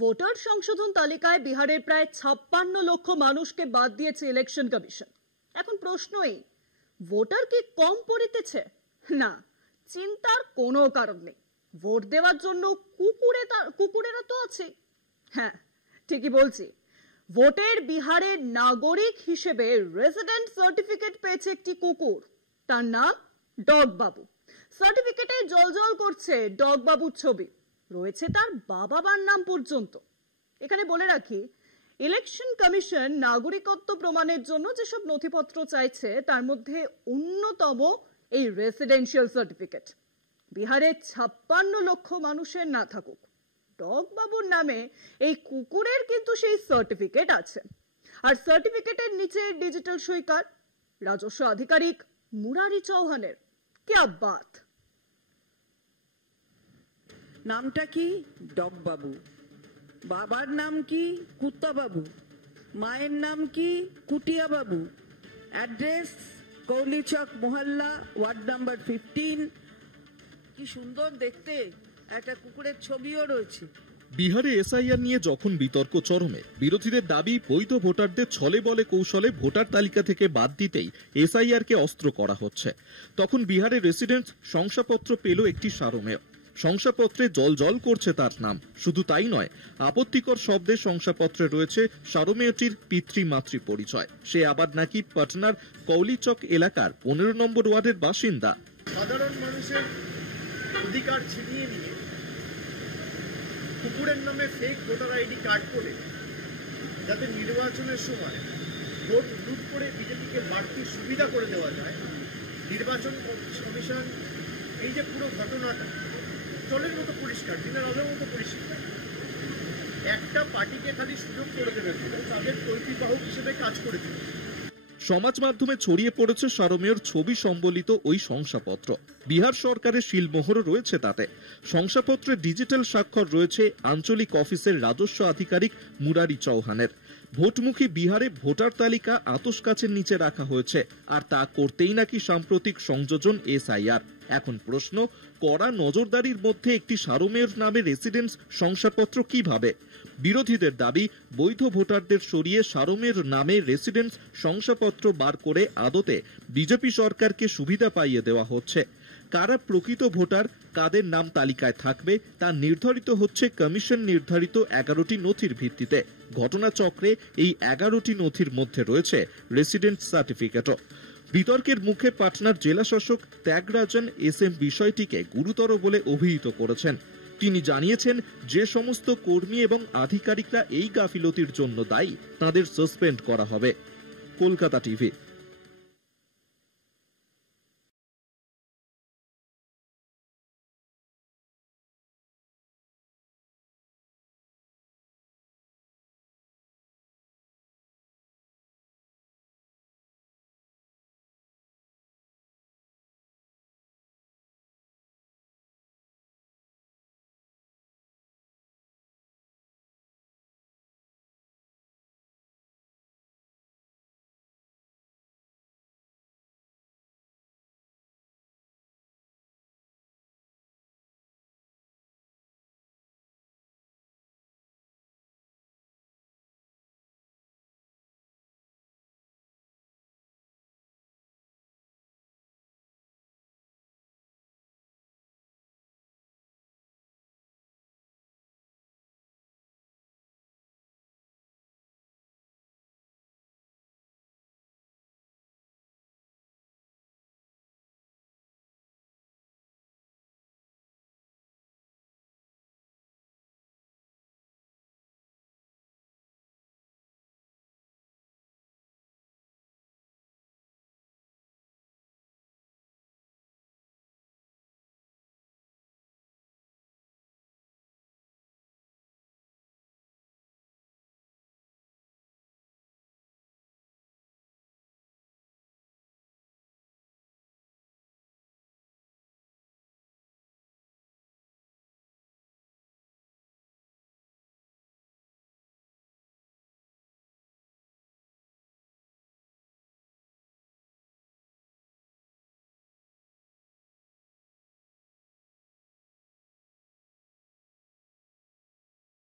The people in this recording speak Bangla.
ভোটার সংশোধন তালিকায় বিহারের প্রায় 56 লক্ষ মানুষকে বাদ দিয়েছে ইলেকশন কমিশন। এখন প্রশ্ন এই, ভোটার কি কম পড়িতেছে? না, চিন্তার কোনো কারণ নেই। ভোট দেওয়ার জন্য কুকুরেরা তো আছে। হ্যাঁ, ঠিকই বলছি। ভোটের বিহারের নাগরিক হিসেবে রেসিডেন্ট সার্টিফিকেট পেয়েছে একটি কুকুর, তার নাম ডগ বাবু। সার্টিফিকেটে জলজল করছে ডগ বাবুর ছবি, রয়েছে তার বাবা মার নাম পর্যন্ত। এখানে বলে রাখি, ইলেকশন কমিশন নাগরিকত্ব প্রমাণের জন্য যেসব নথিপত্র চাইছে তার মধ্যে অন্যতম এই রেসিডেন্সিয়াল সার্টিফিকেট। বিহারে 56 লক্ষ মানুষের না থাকুক, ডগ বাবুর নামে এই কুকুরের কিন্তু সেই সার্টিফিকেট আছে। আর সার্টিফিকেটের নিচে ডিজিটাল সই কার রাজস্ব আধিকারিক মুরারি চৌহানের। क्या बात! নামটা কি? ডগ বাবু। বাবার নাম কি? কুত্তা বাবু। মায়ের নাম কি? কুটিয়া বাবু। অ্যাড্রেস কৌলিচক মহল্লা, ওয়ার্ড নাম্বার 15। কি সুন্দর দেখতে, একটা কুকুরের ছবিও রয়েছে। বিহারে এসআইআর নিয়ে যখন বিতর্ক চরমে, বিরোধীদের দাবি বৈধ ভোটারদের ছলে বলে কৌশলে ভোটার তালিকা থেকে বাদ দিতেই এসআইআর কে অস্ত্র করা হচ্ছে, তখন বিহারের রেসিডেন্ট শংসাপত্র পেল একটি সারমেয়। শংসাপত্রে জল করছে তার নাম। শুধু তাই নয়, আপত্তিকর শব্দে শংসাপত্রে রয়েছে সারমেয়টির পিতৃমাতৃ পরিচয়। সে আবার নাকি পাটনার কৌলিচক এলাকার 15 নম্বর ওয়ার্ডের বাসিন্দা। সাধারণ মানুষের অধিকার ছিনিয়ে নিয়ে কুকুরের নামে ফেক ভোটার আইডি কার্ড করে যাতে নির্বাচনের সময় ভোট লুট করে বিজেপিকে বাড়তি সুবিধা করে দেওয়া যায়, নির্বাচন কমিশন এই যে পুরো ঘটনাটা জলের মতো পরিষ্কার, দিনের আলোর মতো পরিষ্কার, একটা পার্টিকে খালি সুযোগ করে দেবে বলে তাদের তৈরিবাহক হিসেবে কাজ করে দেবে। সমাজ মাধ্যমে ছড়িয়ে পড়েছে সারমেয়র ছবি সম্বলিত ওই শংসাপত্র। বিহার সরকারের শিলমোহরও রয়েছে তাতে। শংসাপত্রে ডিজিটাল স্বাক্ষর রয়েছে আঞ্চলিক অফিসের রাজস্ব আধিকারিক মুরারি চৌহানের। ভোটমুখী বিহারে ভোটার তালিকা আতশ কাচের নিচে রাখা হয়েছে, আর তা করতেই নাকি সাম্প্রতিক সংযোজন এসআইআর। এখন প্রশ্ন, কড়া নজরদারির মধ্যে একটি সারমেয়র নামে রেসিডেন্স শংসাপত্র কিভাবে? বিরোধীদের দাবি, বৈধ ভোটারদের সরিয়ে সারমেয়র নামে রেসিডেন্স শংসাপত্র বার করে আদতে বিজেপি সরকারকে সুবিধা পাইয়ে দেওয়া হচ্ছে। কারা প্রকৃত ভোটার, কাদের নাম তালিকায় থাকবে তা নির্ধারিত হচ্ছে কমিশন নির্ধারিত 11টি নথির ভিত্তিতে। ঘটনাচক্রে এই 11টি নথির মধ্যে রয়েছে রেসিডেন্ট সার্টিফিকেটও। বিতর্কের মুখে পাটনার জেলা শাসক ত্যাগরাজন এসএম বিষয়টিকে গুরুতর বলে অভিহিত করেছেন। তিনি জানিয়েছেন, যে সমস্ত কর্মী এবং আধিকারিকরা এই গাফিলতির জন্য দায়ী তাদের সাসপেন্ড করা হবে। কলকাতা টিভি।